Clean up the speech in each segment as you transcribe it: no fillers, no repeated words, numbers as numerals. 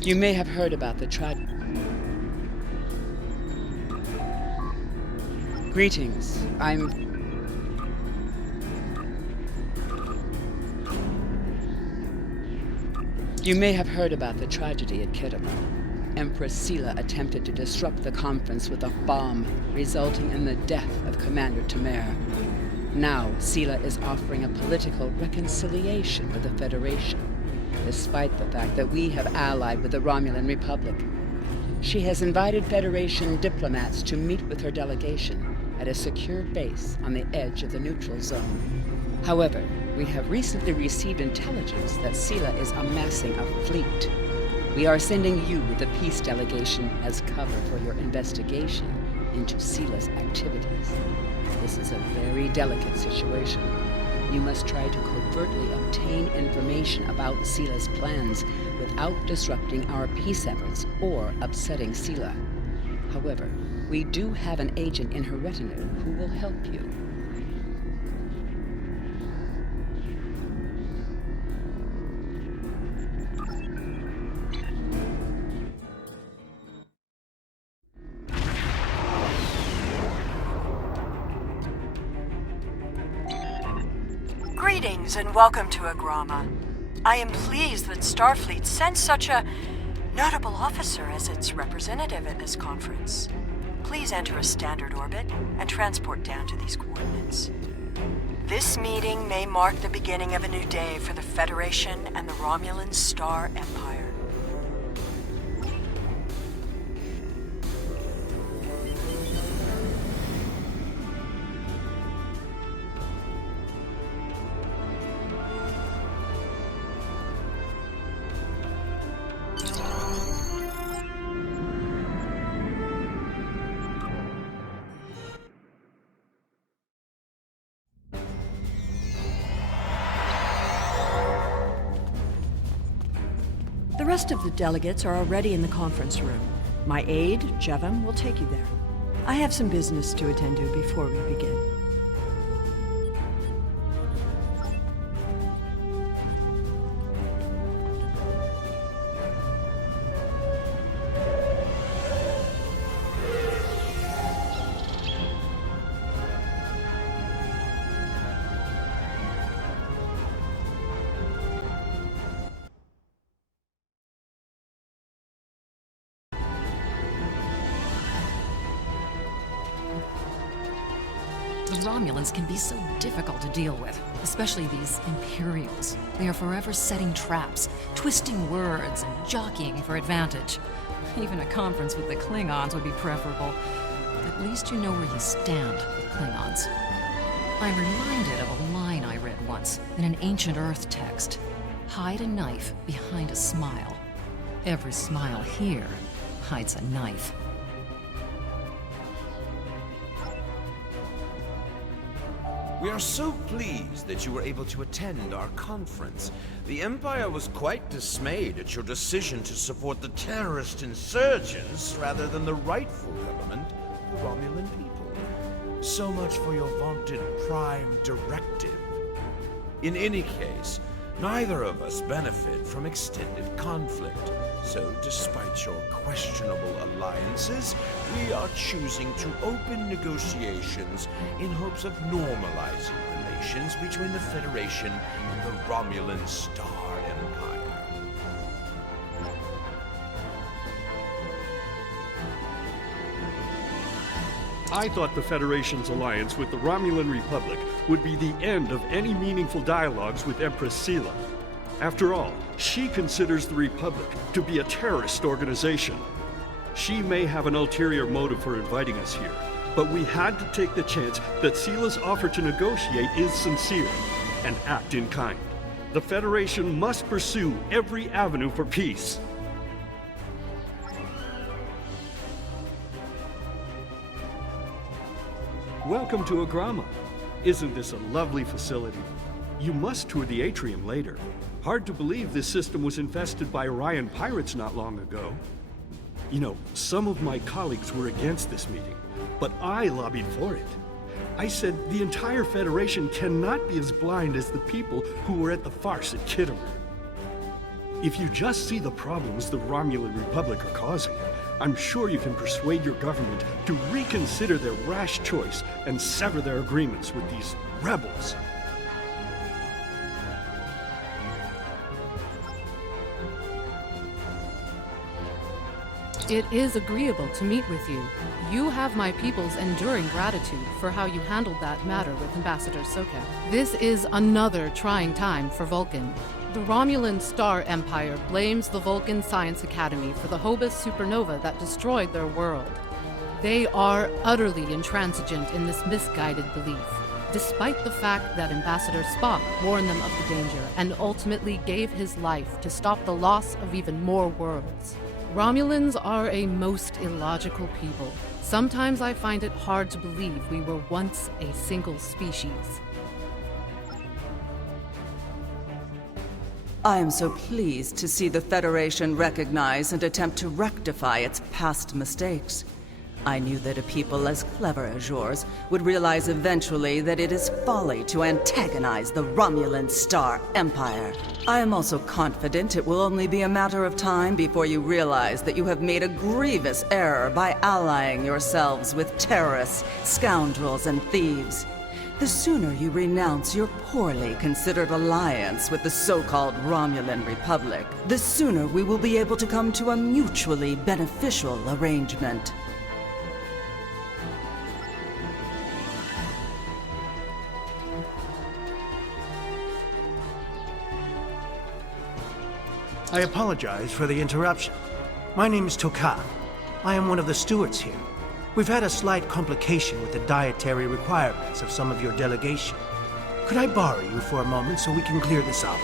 You may have heard about the tragedy. Greetings. You may have heard about the tragedy at Khitomer. Empress Sela attempted to disrupt the conference with a bomb, resulting in the death of Commander Tamer. Now, Sela is offering a political reconciliation with the Federation, despite the fact that we have allied with the Romulan Republic. She has invited Federation diplomats to meet with her delegation at a secure base on the edge of the neutral zone. However, we have recently received intelligence that Sela is amassing a fleet. We are sending you with the peace delegation as cover for your investigation into Sela's activities. This is a very delicate situation. You must try to covertly obtain information about Sela's plans without disrupting our peace efforts or upsetting Sela. However, we do have an agent in her retinue who will help you. Greetings and welcome to Agrama. I am pleased that Starfleet sent such a notable officer as its representative at this conference. Please enter a standard orbit and transport down to these coordinates. This meeting may mark the beginning of a new day for the Federation and the Romulan Star Empire. The rest of the delegates are already in the conference room. My aide, Jevem, will take you there. I have some business to attend to before we begin. The Romulans can be so difficult to deal with, especially these Imperials. They are forever setting traps, twisting words, and jockeying for advantage. Even a conference with the Klingons would be preferable. At least you know where you stand with Klingons. I'm reminded of a line I read once in an ancient Earth text. Hide a knife behind a smile. Every smile here hides a knife. We are so pleased that you were able to attend our conference. The Empire was quite dismayed at your decision to support the terrorist insurgents rather than the rightful government of the Romulan people. So much for your vaunted Prime Directive. In any case, neither of us benefit from extended conflict. So, despite your questionable alliances, we are choosing to open negotiations in hopes of normalizing relations between the Federation and the Romulan Star Empire. I thought the Federation's alliance with the Romulan Republic would be the end of any meaningful dialogues with Empress Sela. After all, she considers the Republic to be a terrorist organization. She may have an ulterior motive for inviting us here, but we had to take the chance that Sela's offer to negotiate is sincere and act in kind. The Federation must pursue every avenue for peace. Welcome to Agrama. Isn't this a lovely facility? You must tour the atrium later. Hard to believe this system was infested by Orion pirates not long ago. You know, some of my colleagues were against this meeting, but I lobbied for it. I said the entire Federation cannot be as blind as the people who were at the farce at Khitomer. If you just see the problems the Romulan Republic are causing, I'm sure you can persuade your government to reconsider their rash choice and sever their agreements with these rebels. It is agreeable to meet with you. You have my people's enduring gratitude for how you handled that matter with Ambassador Soka. This is another trying time for Vulcan. The Romulan Star Empire blames the Vulcan Science Academy for the Hobus supernova that destroyed their world. They are utterly intransigent in this misguided belief, despite the fact that Ambassador Spock warned them of the danger and ultimately gave his life to stop the loss of even more worlds. Romulans are a most illogical people. Sometimes I find it hard to believe we were once a single species. I am so pleased to see the Federation recognize and attempt to rectify its past mistakes. I knew that a people as clever as yours would realize eventually that it is folly to antagonize the Romulan Star Empire. I am also confident it will only be a matter of time before you realize that you have made a grievous error by allying yourselves with terrorists, scoundrels, and thieves. The sooner you renounce your poorly considered alliance with the so-called Romulan Republic, the sooner we will be able to come to a mutually beneficial arrangement. I apologize for the interruption. My name is Toka. I am one of the stewards here. We've had a slight complication with the dietary requirements of some of your delegation. Could I borrow you for a moment so we can clear this up?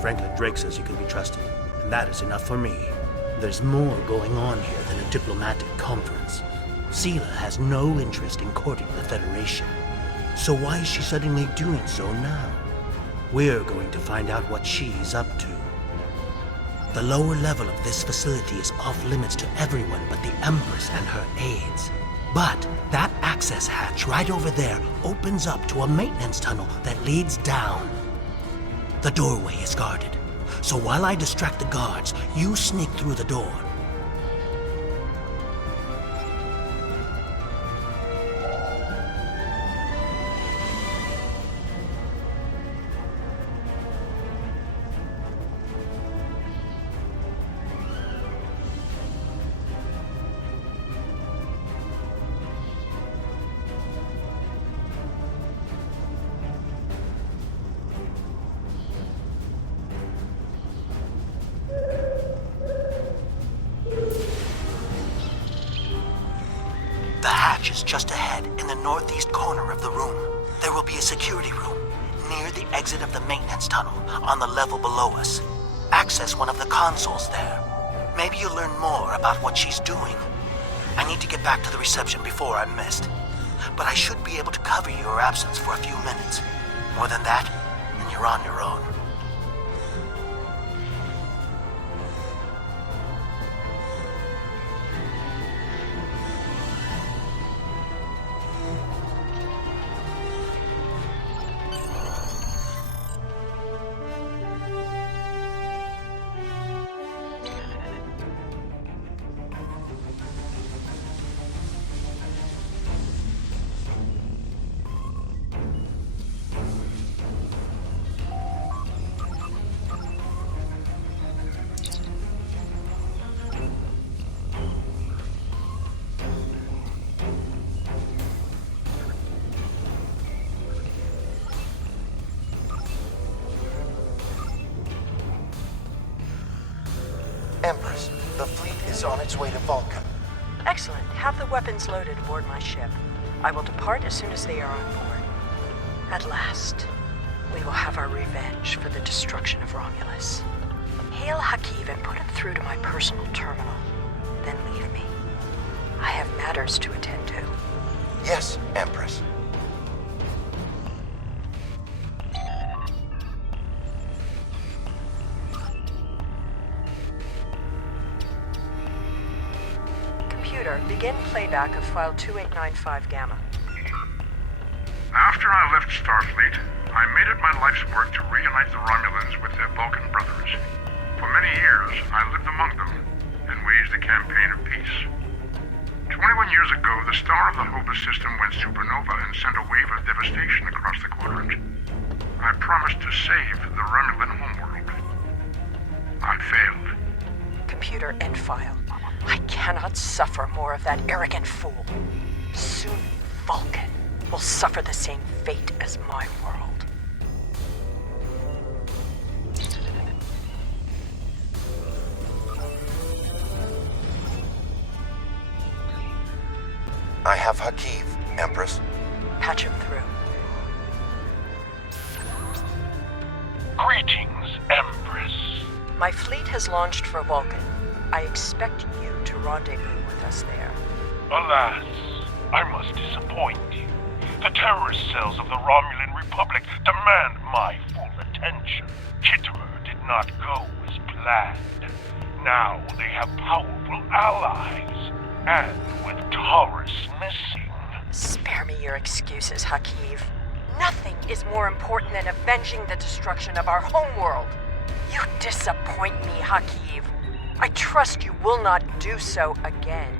Franklin Drake says you can be trusted, and that is enough for me. There's more going on here than a diplomatic conference. Sela has no interest in courting the Federation. So why is she suddenly doing so now? We're going to find out what she's up to. The lower level of this facility is off limits to everyone but the Empress and her aides. But that access hatch right over there opens up to a maintenance tunnel that leads down. The doorway is guarded, so while I distract the guards, you sneak through the door. The hatch is just ahead in the northeast corner of the room. There will be a security room near the exit of the maintenance tunnel on the level below us. Access one of the consoles there. Maybe you'll learn more about what she's doing. I need to get back to the reception before I'm missed. But I should be able to cover your absence for a few minutes. More than that, and you're on your own. Empress, the fleet is on its way to Vulcan. Excellent. Have the weapons loaded aboard my ship. I will depart as soon as they are on board. At last, we will have our revenge for the destruction of Romulus. Hail Hakiv and put him through to my personal terminal. Then leave me. I have matters to attend to. Yes, Empress. Computer, begin playback of file 2895 Gamma. After I left Starfleet, I made it my life's work to reunite the Romulans with their Vulcan brothers. For many years, I lived among them and waged a campaign of peace. 21 years ago, the star of the Hobus system went supernova and sent a wave of devastation across the quadrant. I promised to save the Romulan homeworld. I failed. Computer, end file. I cannot suffer more of that arrogant fool. Soon, Vulcan will suffer the same fate as my world. I have Hakiv, Empress. Patch him through. Greetings, Empress. My fleet has launched for Vulcan. I expect you to rendezvous with us there. Alas, I must disappoint you. The terrorist cells of the Romulan Republic demand my full attention. Kittimer did not go as planned. Now they have powerful allies, and with Taurus missing. Spare me your excuses, Hakiv. Nothing is more important than avenging the destruction of our homeworld. You disappoint me, Hakiv. I trust you will not do so again.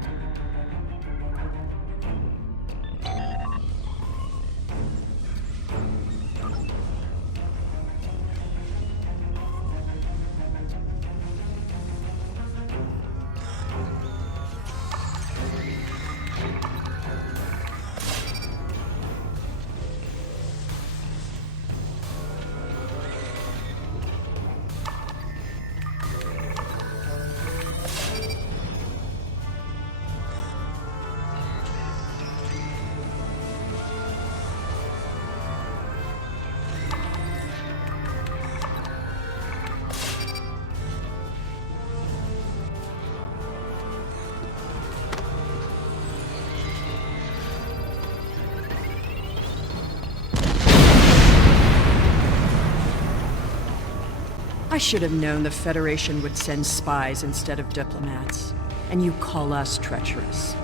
I should have known the Federation would send spies instead of diplomats. And you call us treacherous.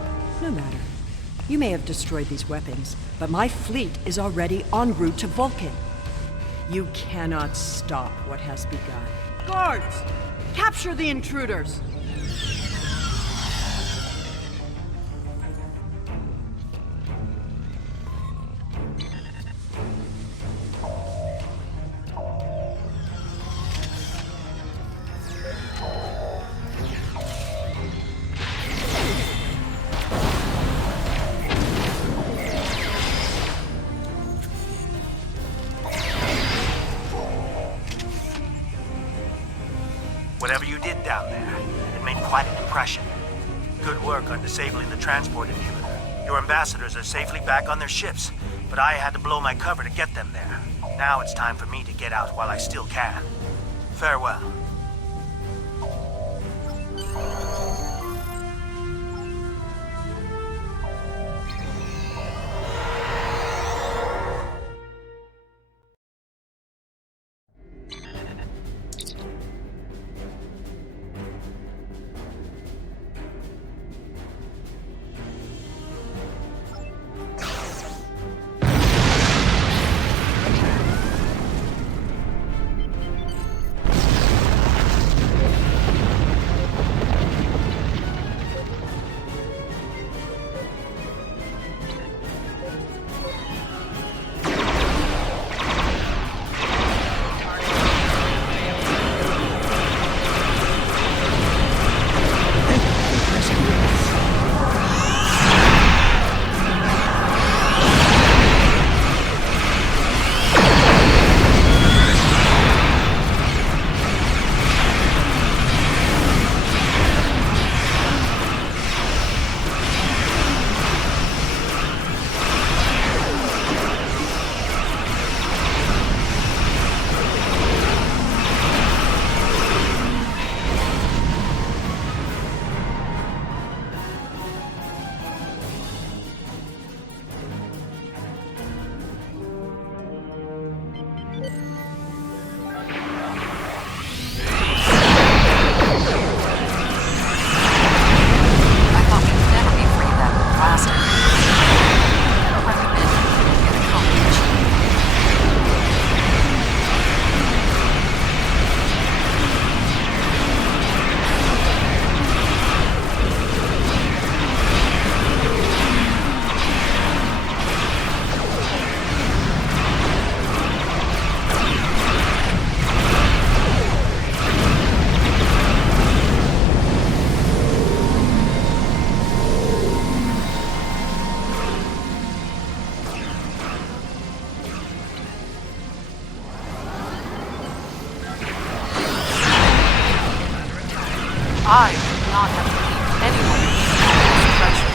No matter. You may have destroyed these weapons, but my fleet is already en route to Vulcan. You cannot stop what has begun. Guards! Capture the intruders! Whatever you did down there, it made quite an impression. Good work on disabling the transport inhibitor. Your ambassadors are safely back on their ships, but I had to blow my cover to get them there. Now it's time for me to get out while I still can. Farewell. I would not have believed anyone would use this treachery.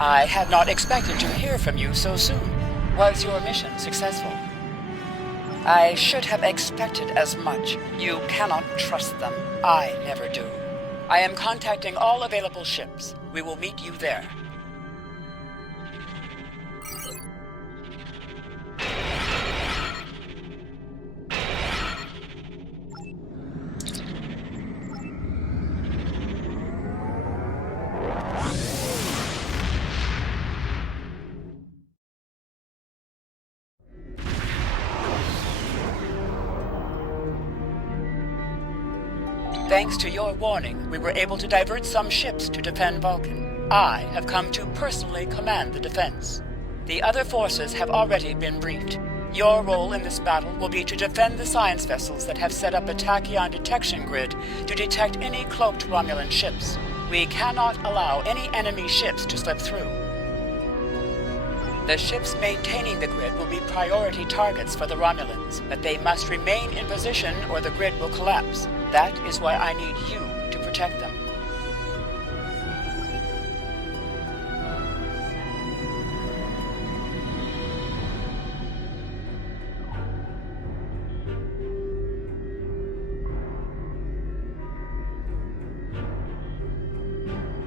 I had not expected to hear from you so soon. Was your mission successful? I should have expected as much. You cannot trust them. I never do. I am contacting all available ships. We will meet you there. Thanks to your warning, we were able to divert some ships to defend Vulcan. I have come to personally command the defense. The other forces have already been briefed. Your role in this battle will be to defend the science vessels that have set up a tachyon detection grid to detect any cloaked Romulan ships. We cannot allow any enemy ships to slip through. The ships maintaining the grid will be priority targets for the Romulans, but they must remain in position or the grid will collapse. That is why I need you to protect them.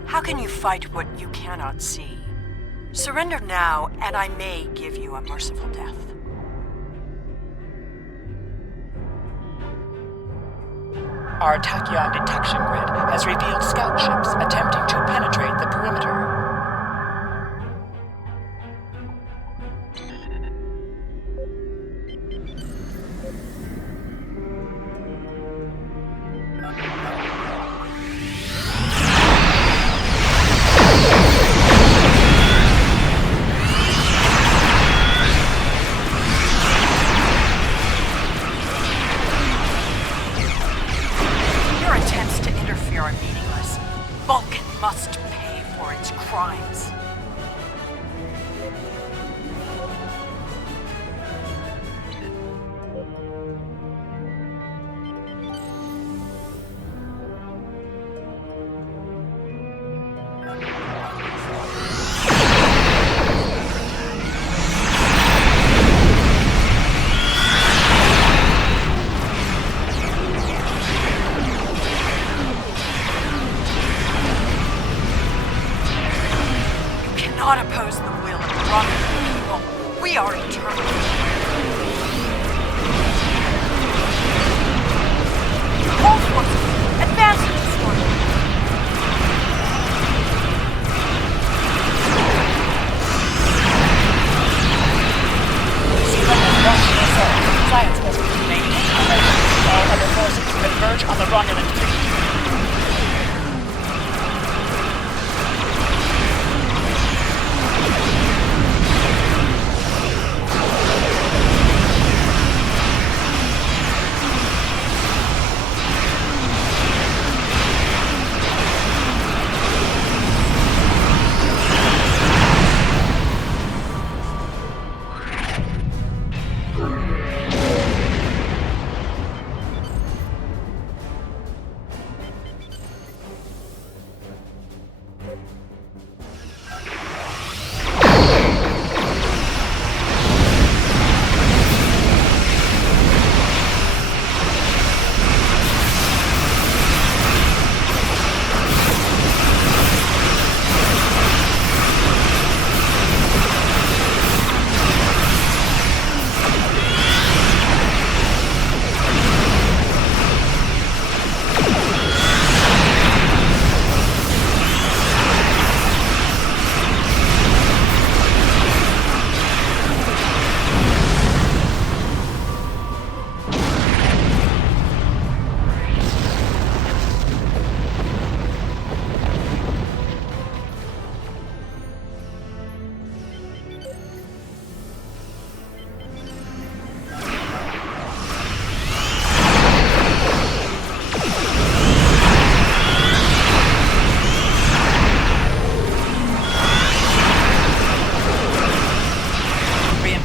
How can you fight what you cannot see? Surrender now, and I may give you a merciful death. Our tachyon detection grid has revealed scout ships attempting to penetrate the perimeter. Vulcan must pay for its crimes. Not oppose the will of the Romulan people. We are eternal. All forces, advance and destroy them. Sela is launching assault. Science vessels maintain alert. All other forces converge on the Romulan fleet.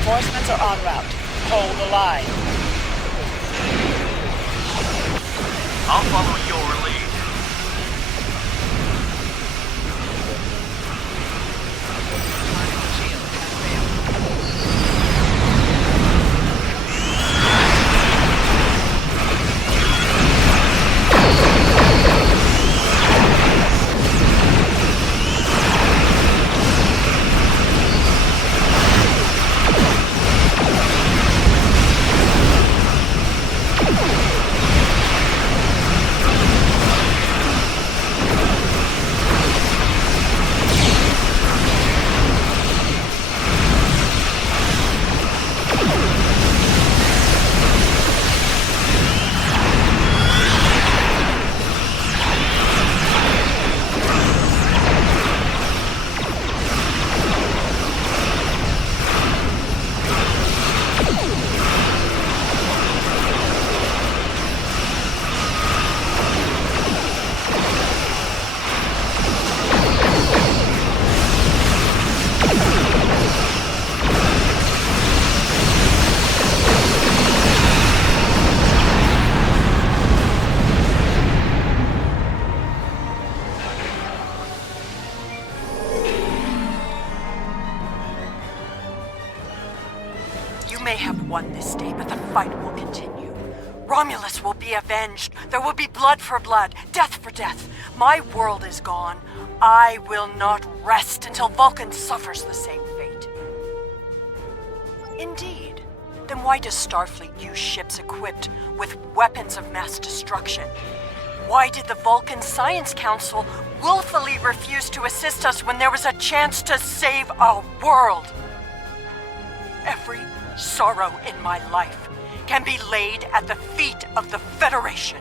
Reinforcements are en route. Hold the line. I'll follow your lead. May have won this day, but the fight will continue. Romulus will be avenged. There will be blood for blood, death for death. My world is gone. I will not rest until Vulcan suffers the same fate. Indeed. Then why does Starfleet use ships equipped with weapons of mass destruction? Why did the Vulcan Science Council willfully refuse to assist us when there was a chance to save our world? Every sorrow in my life can be laid at the feet of the Federation.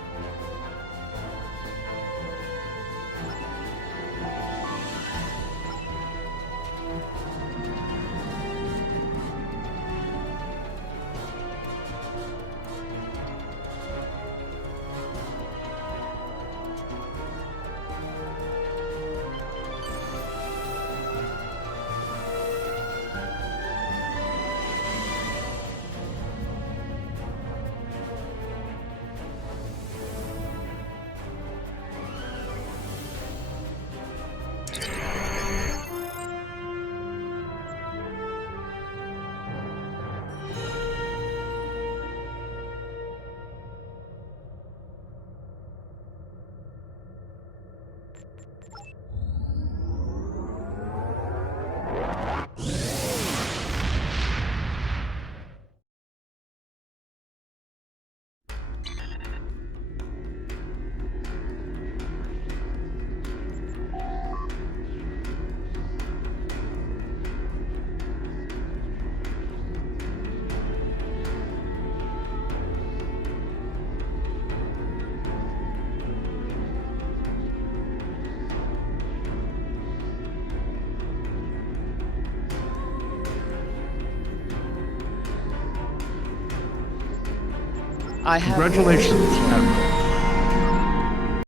I have... Congratulations, Admiral.